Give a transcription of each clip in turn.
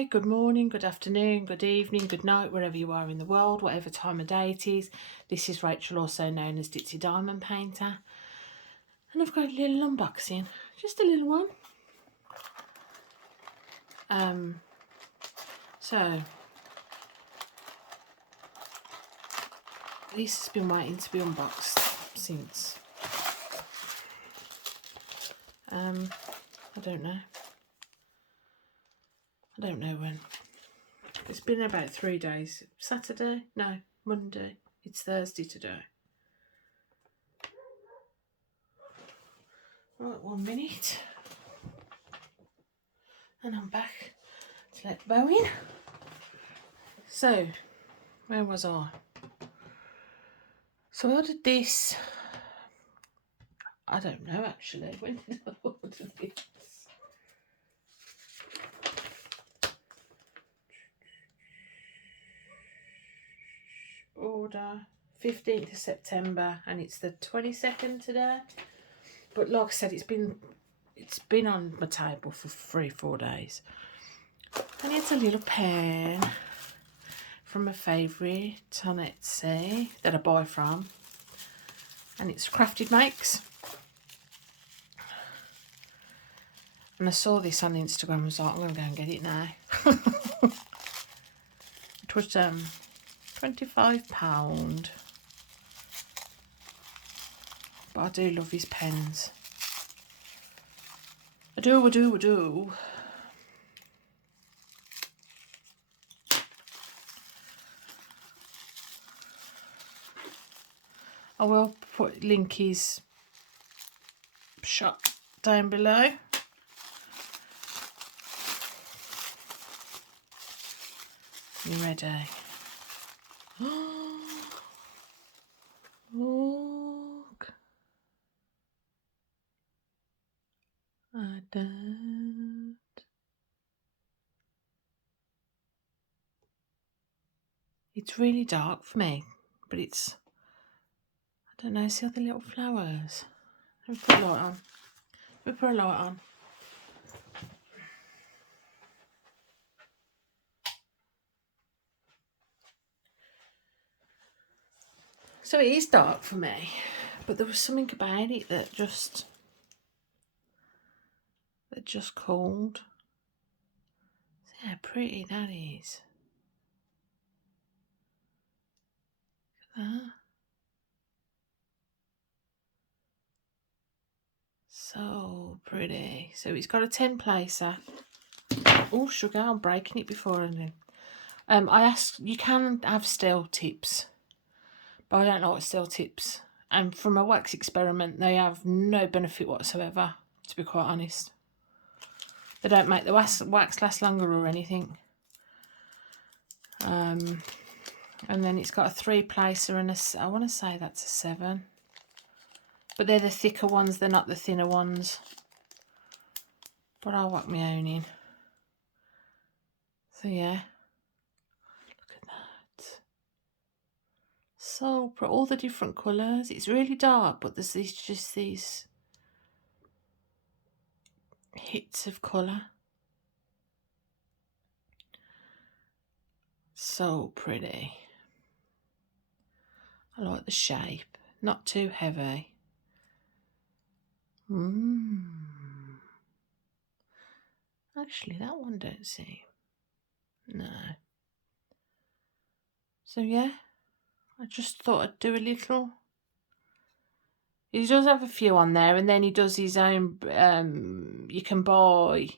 Hi, good morning, good afternoon, good evening, good night, wherever you are in the world, whatever time of day it is. This is Rachel, also known as Ditsy Diamond Painter. And I've got a little unboxing, just a little one. So this has been waiting to be unboxed since, I don't know when. It's been about 3 days. Saturday? No, Monday. It's Thursday today. Right, 1 minute. And I'm back to let Bo in. So, where was I? So I ordered this. I don't know actually. When did I order this? Order 15th of September, and it's the 22nd today. But like I said, it's been on my table for 3-4 days. And it's a little pen from a favourite on Ditsy that I buy from, and it's CraftedMakes. And I saw this on Instagram and was like, I'm going to go and get it now. It was £25. But I do love his pens. I do. I will link his shop down below. You ready? Look. I don't. It's really dark for me, but it's, I don't know, see all the little flowers? Let me put a light on. Let me put a light on. So it is dark for me, but there was something about it that just called. See how pretty that is. Look at that. So pretty. So it's got a 10 placer. Oh, sugar, I'm breaking it before I do. I asked, you can have steel tips, but I don't like steel tips. And from a wax experiment, they have no benefit whatsoever, to be quite honest. They don't make the wax last longer or anything. And then it's got a 3 placer and I want to say that's a 7. But they're the thicker ones, they're not the thinner ones. But I'll whack my own in. So yeah. Look at that. So all the different colours. It's really dark, but there's just these hits of colour. So pretty. I like the shape. Not too heavy. Actually, that one don't seem. No. So yeah, I just thought I'd do a little. He does have a few on there, and then he does his own. You can buy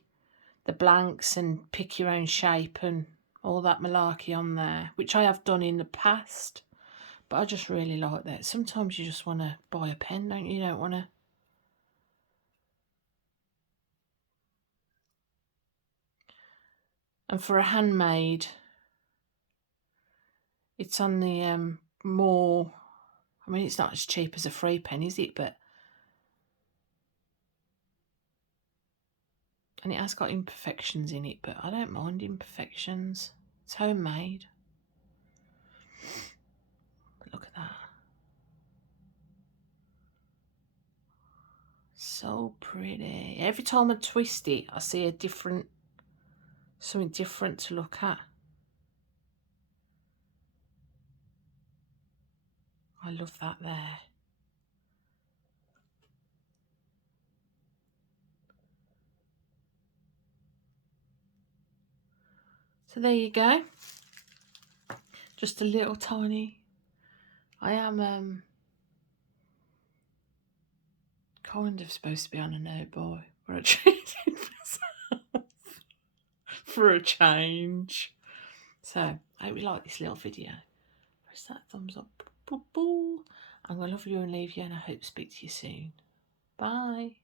the blanks and pick your own shape and all that malarkey on there, which I have done in the past. But I just really like that. Sometimes you just want to buy a pen, don't you? You don't want to. And for a handmade, it's on the more. I mean, it's not as cheap as a free pen, is it? But and it has got imperfections in it, but I don't mind imperfections. It's homemade. But look at that. So pretty. Every time I twist it, I see a different something different to look at. I love that there. So there you go. Just a little tiny. I am kind of supposed to be on a no buy, but I treated myself for a change. So I hope you like this little video. Press that thumbs up. I'm going to love you and leave you, and I hope to speak to you soon. Bye.